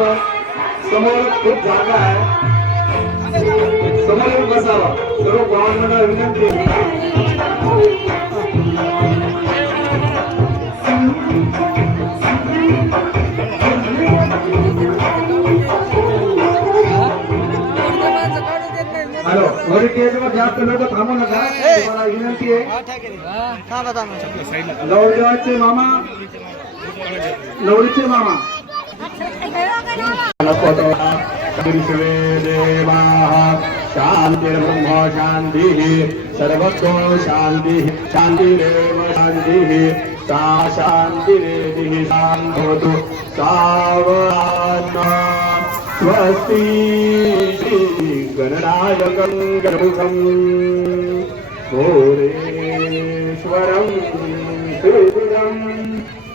आपण समोर खूप जागा आहे, समोर बसावा. सर्व भावांना विनंती हॅलो, वरी टेजवर जास्त लोक थांबू नका. तुम्हाला विनंती आहे. नवरदेवाचे मामा, नवरीचे मामा शांतिर्ब्रह्म शांति सर्वतो शांति शांतिरेव शांति सा शांतिरेधि शांभवतु सावधान स्वस्ति श्री गणनायकं गणमुखं घोरेश्वरं श्रीगुरं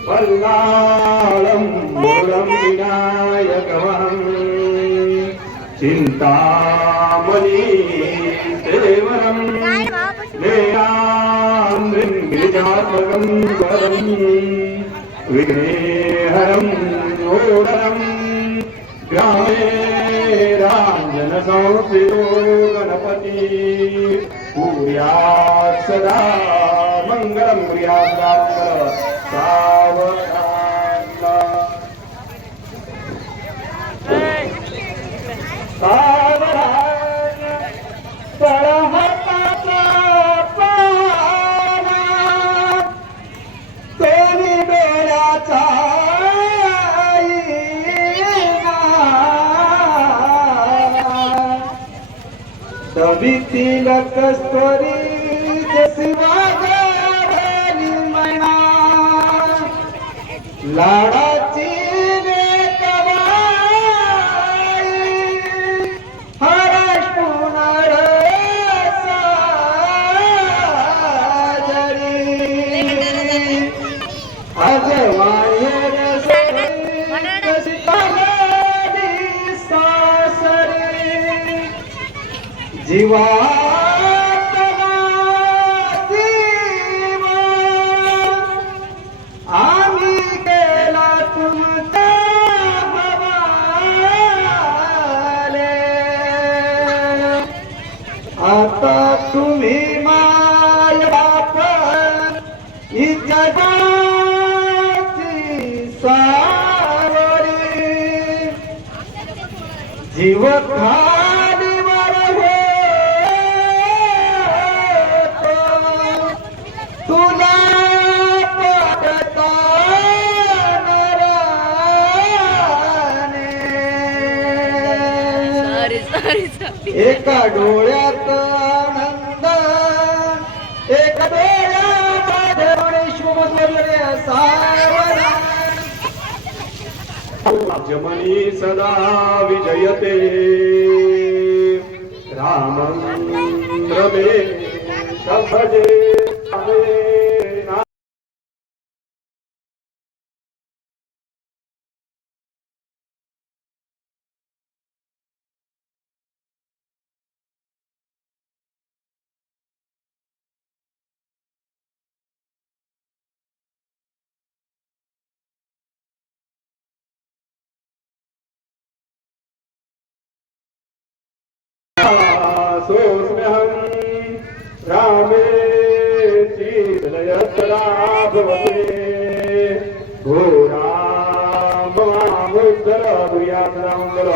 वल्लालं मूलं विनायकमहं चिन्तामणि देवरं नेयान्द्रिं गिरिजात्मकं स्वरं विघ्नेहरं मूढरं ग्रामे राञ्जनसंस्थितो गणपति कुर्यात् सदा मङ्गलं कुर्यात् सावधान. सावधान परहताचा पाना कोणी बेड्याचा दबितील कस्तुरी शिवाजी म्हणा लाडाची हरश पुनर आज माहेर सासरे जीवा आम्ही केला तुमचा हवाले. आता तुम्ही माय बाप ही जगाची सावरी जीव खालीवर होतो तुला एका डोळ्यात आनंद एका डोळ्यात जमनी सदा विजयते रामचंद्र मे भजे. सोऽस्म्यहं रामे शीलयत्रा भवते भो राम मामुद्धर भूयात् रामङ्गल.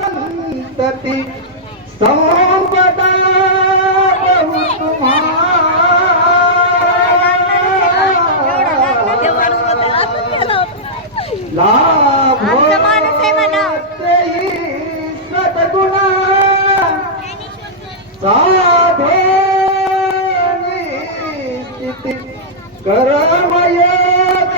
संतति संपदा लाभ सद्गुणा साधे स्थिती कर्मयोग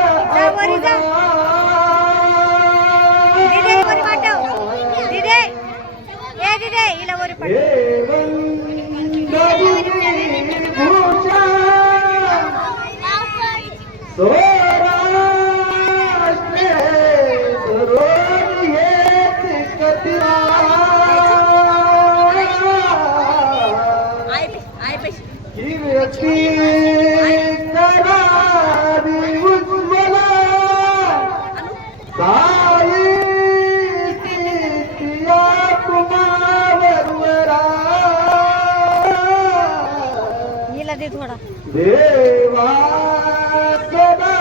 सदा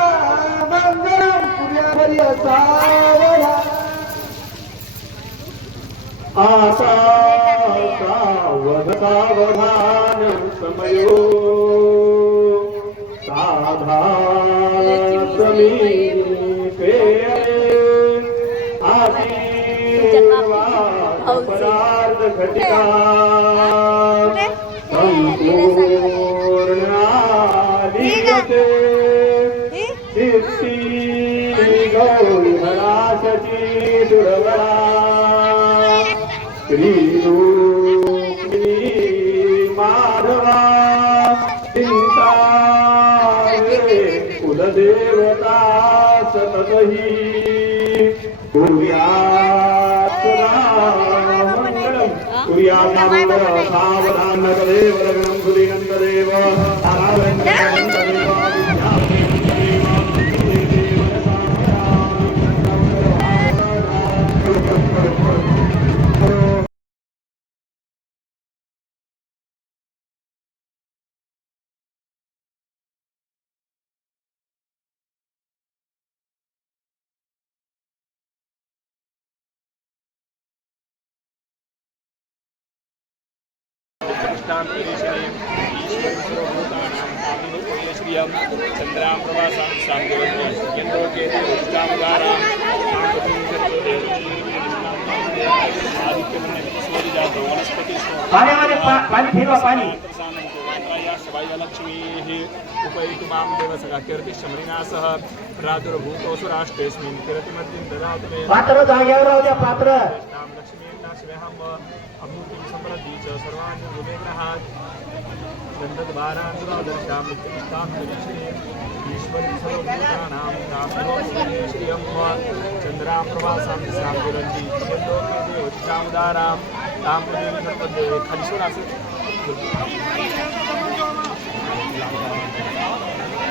मंगलम पुण्यावरी सावधा आता सावधान समयो साधा समीपे पदार्थ घटिका संपूर्णाधिगते सिद्धि गौरी हराशची दुर्वरा श्रीरूपिणी माधवा चिंता कुलदेवता सततही सावधान नगदेव लग्नं सुदीनन्ददेव चंद्राम प्रवासा पाणी फिरवा पाणी लक्ष्मी उपयुक्तां देवसखा कीर्तिशमरिणासह प्रादुर्भूतोऽसुराष्टेऽस्मिन् कीर्तिमद्यं ददातु मे पात्र जागेवर राहू द्या पात्र लक्ष्मीर्ना शिवेहं अमृतं समृद्धि च सर्वाणि गुणेग्रहात् गन्धद्वारान्तरादर्शां नित्यनिष्ठां प्रविष्टे ईश्वरी सर्वभूतानां श्रियं चन्द्रां प्रवासां दिशां दुरन्ति लोके देवतामुदारां तां प्रदेवी सर्वदेवे खलिशुरासु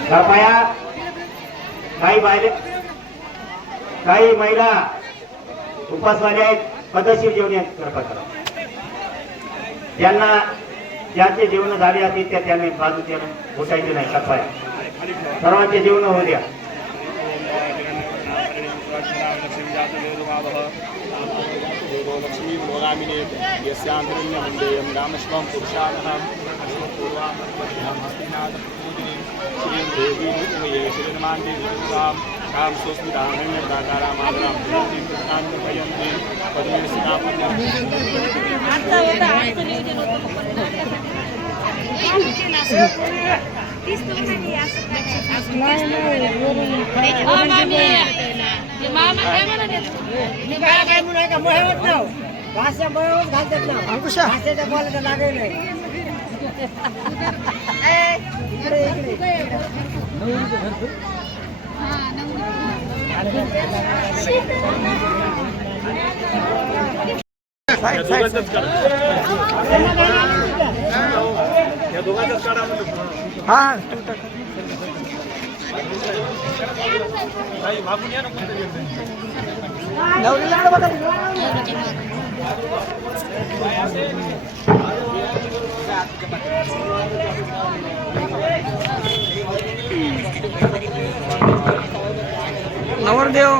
कृपया काही महिला उपासवाले आहेत पद्धतशीर जेवण कृपा करा ज्यांना ज्यांचे जेवण झाले असतील त्या त्यांनी बाजूचे उठायचे नाही कृपया सर्वांचे जेवण होऊ द्या लक्ष्मी मोगामिने यस्यान्तरण्यमण्डेयं रामश्वं पुरुषानहं श्रीं देवी नित्यमये श्रीर्मान्ये विदुषां राम स्वस्मितामण्यदाकारामादरां भजन्ति कृष्णान् भजन्ति पद्मेशिकां नवरदेव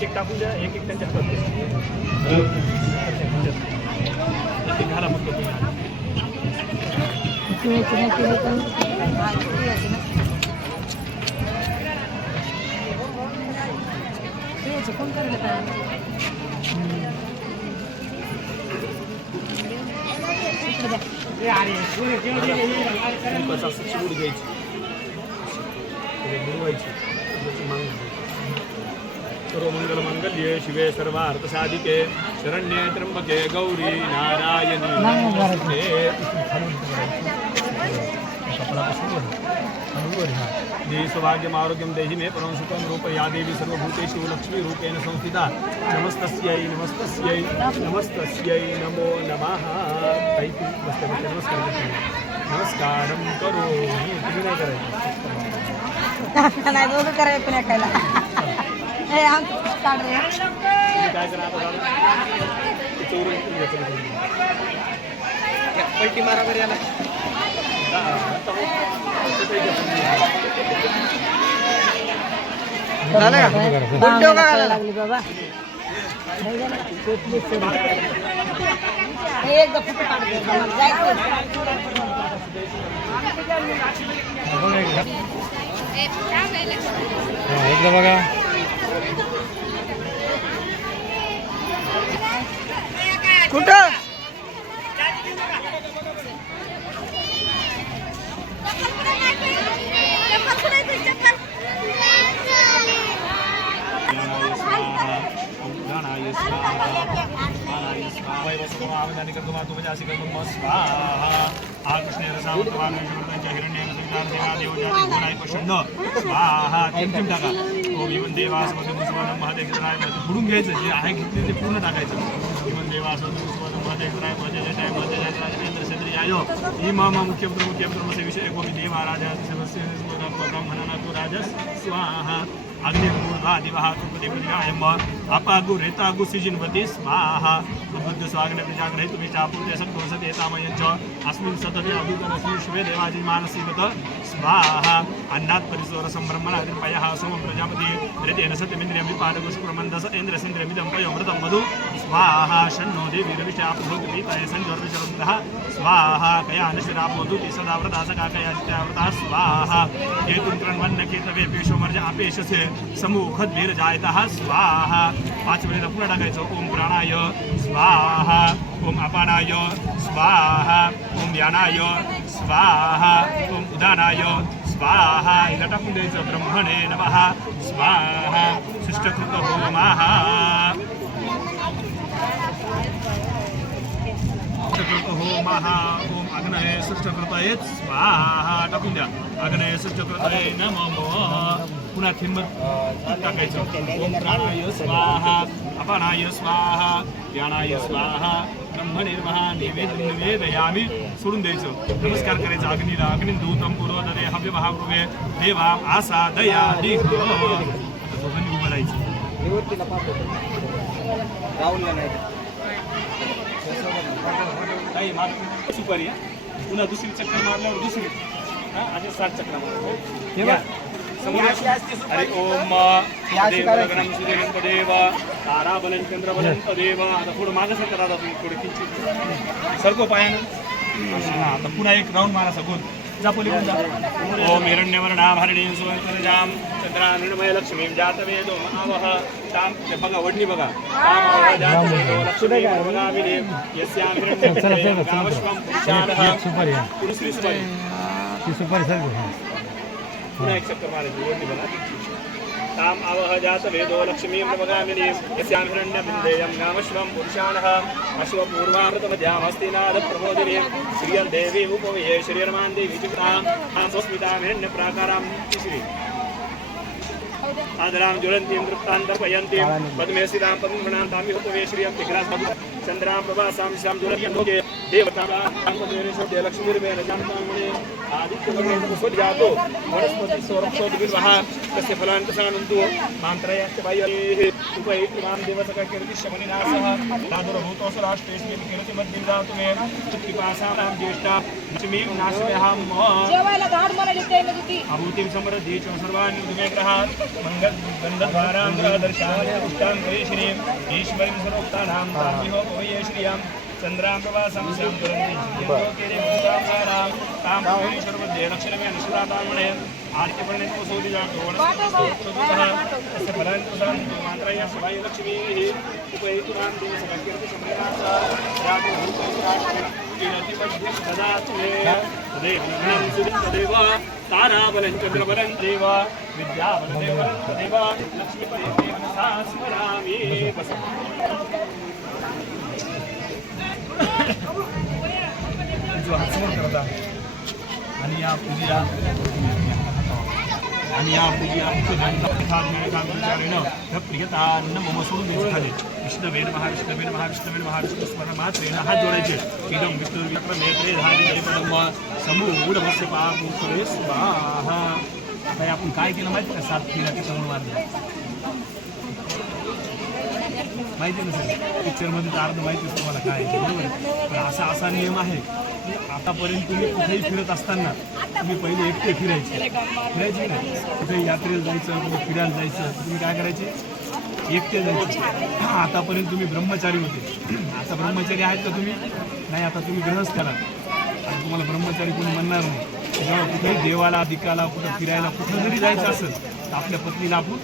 एक टाकून द्या एक त्यांच्या हातात घाला मग फोन करायला घ्यायची सर्वमंगलमंगल्ये शिवे सर्वार्थसाधिके शरण्ये त्र्यंबके गौरी नारायणी नमोस्तुते. देहि सौभाग्यम आरोग्यम देहि मे परम सुखम रूप या देवी सर्वभूतेषु लक्ष्मी रूपेण संस्थिता. नमस्तस्यै नमस्तस्यै नमस्तस्यै नमो नमः. ताई तू बसते नमस्कार करते. नमस्कारम करो तुम्ही नाही करायचं. नाही दोघं करायला पण ऐकायला हे आमचं काढ रे. तुम्ही काय करा आता चोरून पलटी मारा बरं याला. झालं का? उलटं का घालायला? लागली बाबा हे एकदा फोटो काढतो जायचं. एकदा बघा. कुठं बुडून घ्यायचं जे आहे घेतले ते पूर्ण टाकायचं. देवास मुख्य विषय गोपी देवा राजा राजा स्वाहा. अग्निर्मूर्धा दिवः कृपदेवयायम अपागु रेतागु सिजिन्वति स्वाहा. बुद्ध स्वाग्न प्रजाग्रहे तुम्ही चापूर्ते सद्दोषते तामयञ्च अस्मिन् सतते अभितरस्मिन् शुभे देवाजी मानसीवत स्वाहा. अन्नात् परिसोर संब्रह्मणादिर्पयः सोमं प्रजापति ऋतेन सत्यमिन्द्रियं विपादगु शुक्रमन्दस इन्द्रसिन्द्रियमिदं पयोमृतं मधु स्वाहा. षण्णो देवी रविशाप्रोगीताय सञ्जोर्विशरन्दः स्वाहा. कयानशिरापोदु सदा व्रतासकाकयाजित्याव्रतः स्वाहा. केतुं कृण्वन्नकेतवे पेशोमर्ज अपेशसे समूखद्वीर जायतः स्वाहा. 5 वेळेला पुन्हा टाकायचं. ओम प्राणाय स्वाहा. ओम अपानाय स्वाहा. ओम यानाय स्वाहा. ओम उदानाय स्वाहा. हिला टाकून द्यायचं. ब्रह्मणे नमः स्वाहा. शिष्टकृत होमः. होमः. ओम अग्नये सृष्टकृतये स्वाहा. टाकून द्या. अग्नये सृष्टकृतये नमः. पुन्हा थिंबर टाकायचं. ओम प्राणाय स्वाहा. अपानाय स्वाहा. यानाय स्वाहा. ब्रह्मनिर्महा निवेदयामी. सोडून द्यायचं. नमस्कार करायचं अग्नीला. अग्निदूतं पुरोदरे हव्यमहावृगे देवा आसादया दिघ. दोघांनी उभं राहायचं. राहुलला नाही काही मार सुपारी. पुन्हा दुसरी चक्कर मारल्यावर दुसरी असे 7 चक्र मारतो. अरे ओम देवगणं सुदेव ताराबलं चंद्रबलं तदेव. आता पुढं मागं सरकार. आता तुम्ही थोडे किंचित सरको पायानं. आता पुन्हा एक राऊंड मारा सगून जा पोलीस जा. ओम हिरण्यवर्णाभरणीं सुवर्णजां चंद्रानृमय लक्ष्मीं जातवेदो महावः. ताम बघा वडणी बघा. ताम जातवेदो लक्ष्मीं भगाविनीं यस्यां हिरण्यवर्णं कामश्वं पुरुषाणः. पुरुषी सुपारी. पुन्हा एक चक्कर मारायची. वडणी बघा. ताम आवह जातवेदो लक्ष्मीं भगाविनीं यस्यां हिरण्यबिन्देयं कामश्वं पुरुषाणः. अश्वपूर्वामृतमध्यामस्तिनाद प्रबोधिनीं श्रियं देवी उपवये श्रीरमान् देवी चित्रां स्वस्मितां हिरण्यप्राकारां श्री आदरां ज्वलन्तीं वृत्तान्तर्पयन्तीं पद्मे स्थितां पद्मगणां तामि उपवये श्रियं तिग्रां चन्द्रां प्रभासां श्यां ज्वलन्तीं लोके देवतां पद्मेश्वरे लक्ष्मीर्वेण जानतामणे आदित्यवर्णेन स्वजातो वनस्पति स्वरक्षोद्विर्वः तस्य फलान्तसानन्तु मान्त्रयाश्च बाह्यैः उपैत्रिमां देवसका कीर्तिश्यमनिनासः दादुरभूतोऽसु राष्ट्रेऽस्मिन् कीर्तिमद्दिं दातु मे चित्तिपासां ज्येष्ठा लक्ष्मीं नाशमेऽहं जेवायला धाड मला लिहिता येईल ती. अभूतिं समृद्धी च सर्वाणि उदमे ग्रहात् गन्धद्वारां ग्रहदर्शाय पुष्टां गरीश्रीं ईश्वरीं सर्वोक्तानां तामिहो उपवये श्रियां चंद्रां प्रभासां श्यां तुरन्ति लोकेरे मुक्ताकारां तां भुवनेश्वरमध्ये लक्ष्मीं अनुसुरातामणे आदित्यवर्णे कोसोदिजातो वनस्पतिस्तोत्रतः तस्य फलान्तसानन्तु मान्त्रयाश्च बाह्यलक्ष्मीः उपैतुरां देवसकाकीर्तिसम्भ्रमासा जातो भूतोऽसुराष्ट्रे कीर्तिमद्धिं ददातु मे तदेव सुदेव ताराबलं चन्द्रबलं देव विद्याबलं देव तदेव लक्ष्मीपरिदेव सा स्मरामि बस जो हातसमोर करत आहे आणि या पूजा आणि या पूजा प्रियतान मम सोडून द्यायचे खाली विष्णवे नमः विष्णवे नमः विष्णवे नमः विष्णू स्मरण मात्रेण हात जोडायचे इदं विष्णुर्विक्रमेत्रे धारी पदम समूढमस्य पामुखरे स्वाहा. आता आपण काय केलं माहिती का 7 फेऱ्या त्याच्यामुळे मारल्या माहिती ना सर पिक्चरमध्ये तर अर्ध माहिती तुम्हाला काय आहे बरोबर. पण असा नियम आहे की आतापर्यंत तुम्ही कुठेही फिरत असताना तुम्ही पहिले एकटे फिरायचे नाही. कुठे यात्रेला जायचं कुठे फिरायला जायचं तुम्ही काय करायचे एकटे जायचे. आतापर्यंत तुम्ही ब्रह्मचारी होते. आता ब्रह्मचारी आहेत का तुम्ही नाही. आता तुम्ही गृहस्थ आलात. आता तुम्हाला ब्रह्मचारी कोणी म्हणणार नाही. जेव्हा कुठेही देवाला दिकाला कुठं फिरायला कुठं जरी जायचं असेल तर आपल्या पत्नीला आपण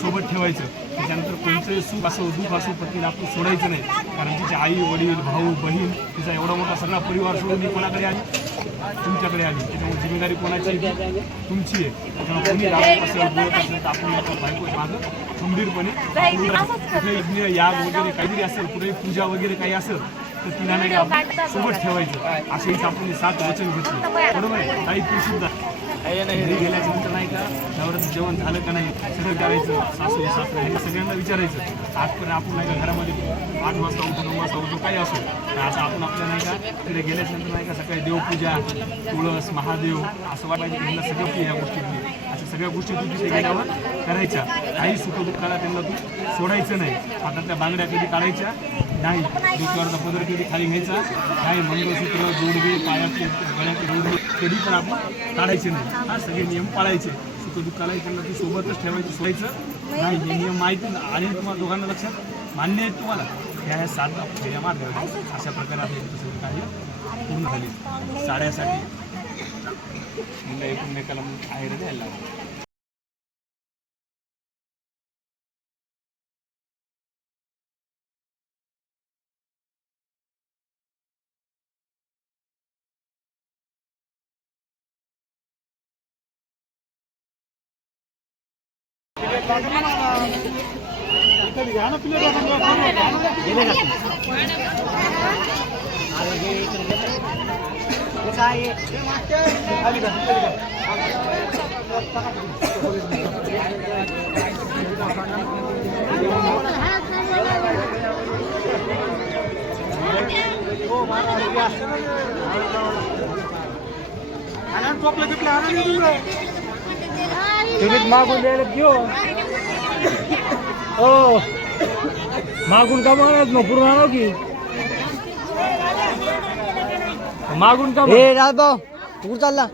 सोबत ठेवायचं. त्याच्यानंतर कोणतंही सुख असो दुःख असो पत्नीला आपण सोडायचं नाही. कारण तिचे आई वडील भाऊ बहीण तिचा एवढा मोठा सगळा परिवार सोडून मी कोणाकडे आली तुमच्याकडे आली. त्याच्यामुळे जिम्मेदारी कोणाची तुमची आहे. त्याच्यामुळे कोणी राहत असेल बोलत असेल तर आपण आपल्या बायकोच्या मागं खंबीरपणे कुठे याग वगैरे काहीतरी असेल कुठे पूजा वगैरे काही असेल तर तिला नाही का सोबत ठेवायचं. असेच आपण 7 वचन घेतलं बरोबर आहे. काही ती सुद्धा घरी गेल्याच्या नंतर नाही का नवरात्र जेवण झालं का नाही सगळं करायचं. सासू सासरे हे सगळ्यांना विचारायचं. आजपर्यंत आपण नाही का घरामध्ये 8 वाजता उठतो 9 वाजता उठतो काही असो तर आता आपण आपल्या नाही का तिथे गेल्याच्या नंतर नाही का सकाळी देवपूजा तुळस महादेव असं वाटायचं की ह्यांना सगळं की ह्या गोष्टीतली अशा सगळ्या गोष्टी तू तिथे गेल्यावर करायच्या. काही सुखदुःखाला त्यांना तू सोडायचं नाही. हातातल्या बांगड्या कधी काढायच्या नाही. डोक्यावरचा पदर कधी खाली घ्यायचा नाही. मंगळसूत्र जोडवे पायाचे गळ्याचे जोडवे कधी पण आपण काढायचे नाही. हा सगळे नियम पाळायचे. सुखदुःखालाही त्यांना तू सोबतच ठेवायचं सोडायचं नाही. हे नियम माहिती आणि तुम्हाला दोघांना लक्षात मान्य आहेत तुम्हाला ह्या 7 फेऱ्या मारल्या अशा प्रकारे आपल्या सगळं कार्य पूर्ण झाली. साड्यासाठी मुलं एकमेकाला आहेर द्यायला लागलं. तुम्ही मागून द्यायला घेऊ हो मागून का म्हणत मग पूर्ण आणो की मागून का हे राजभाऊ कुठं चालला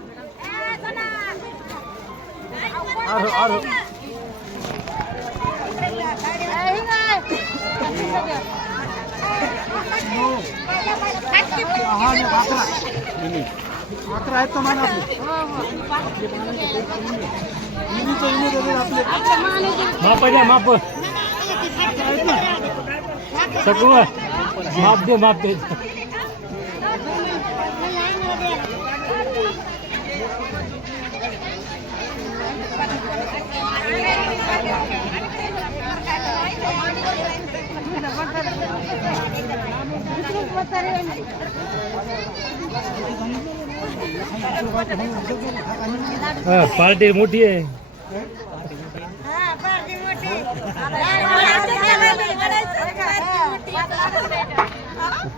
अकरा आहेत तर माप द्या माप सगळं माप दे पार्टी मोठी आहे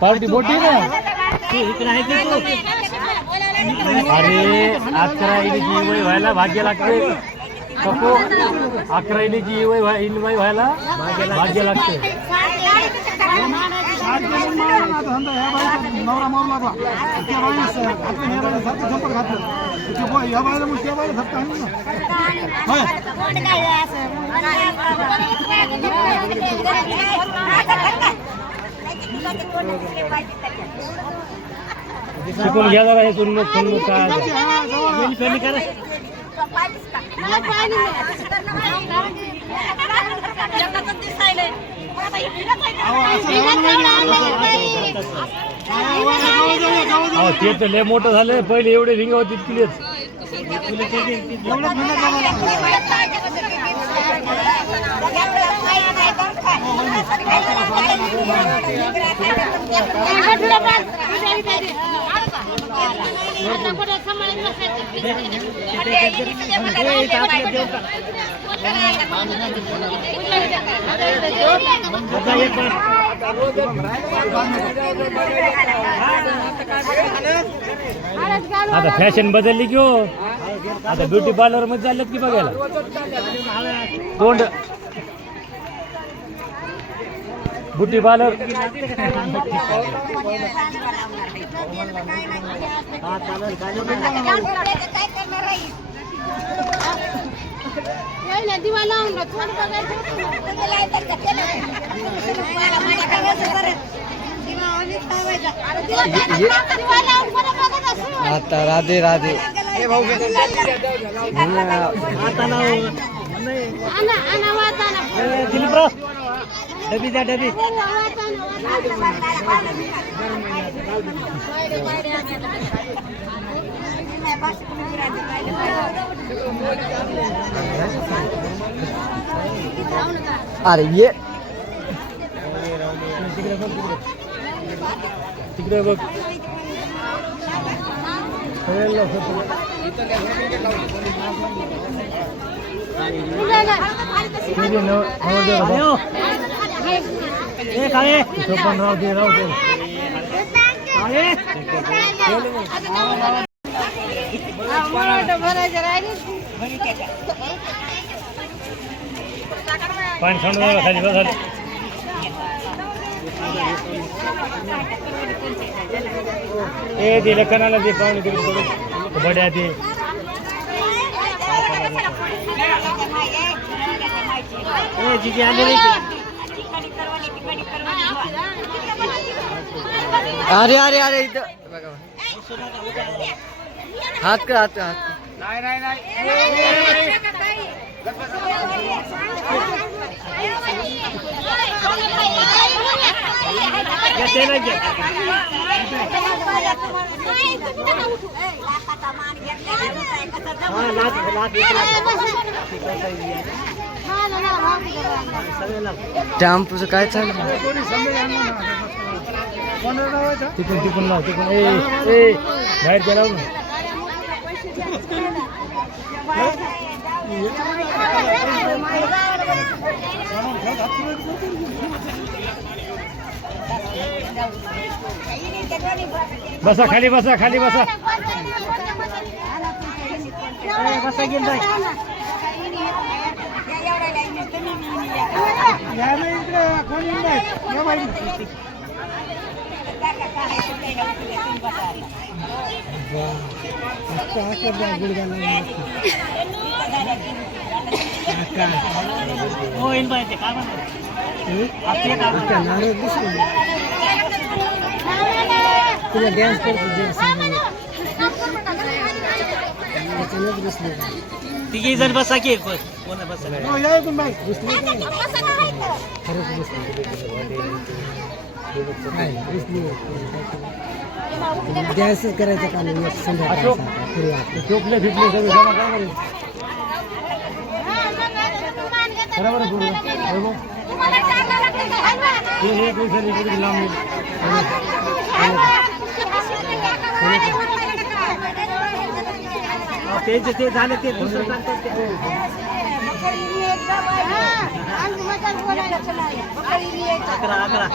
पार्टी मोठी ना अरे 11 इनीची वय व्हायला भाग्य लागते कपो 11 इनीची वय व्हायला भाग्य लागते नवरा मारू लागला त्या बाईने झंपर घातलं या बाईला मग त्या बाईला धक्का आणलं शिकून घ्या जरा हे सुन काय ते तर लय मोठं झालंय पहिले एवढे रिंग होती तिथलेच आता फॅशन बदलली की हो आता ब्युटी पार्लर मध्ये चाललेत की बघायला तोंड ब्युटी पार्लर दिवा लावून आता राधे राधे डबी द्या डबी अरे ये तिकडे बघ पण राहू दे राहू दे पाणी सांडू खाली बस ए दिले कणाला दे पाहुणे तिकडे बड्या दे अरे अरे अरे इथं हात का हात हात टॅम्पूचं काय चाललं तिकून तिकून लाव तिकून ए बाहेर गेला बसा खाली बसा खाली बसा बसा गेल तुला डॅन्स तिघी जण बसा की कोण बसा डॅन्सच करायचं का नाही चोपले फिटले सगळे जमा काय बरोबर हे पैसे इकडे लांब ते झालं ते दुसरं सांगतात अकरा अकरा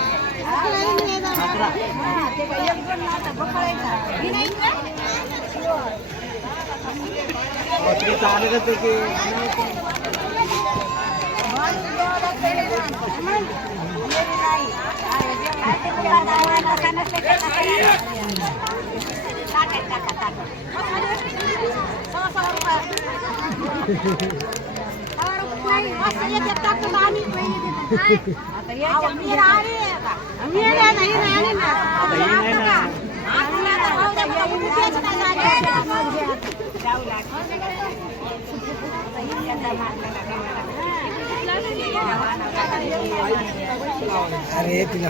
अरे तिला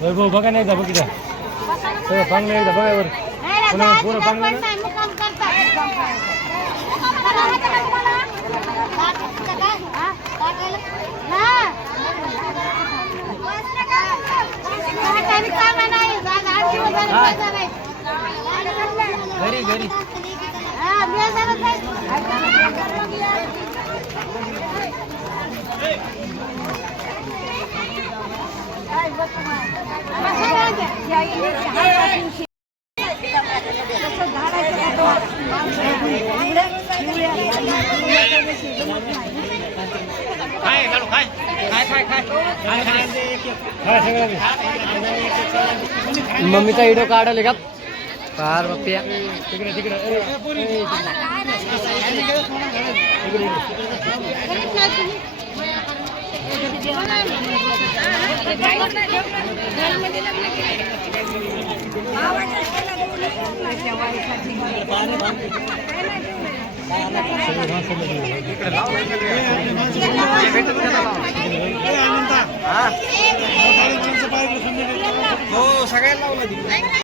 वैभव बघा नाही बघ इथं सगळं पांगलं एकदा बघावर पुन्हा पुरं पांगलं ना घरी घरी मम्मीचा व्हिडिओ काढले का फार बाप्या तिकडे तिकडे हो सगळ्यांना लावलं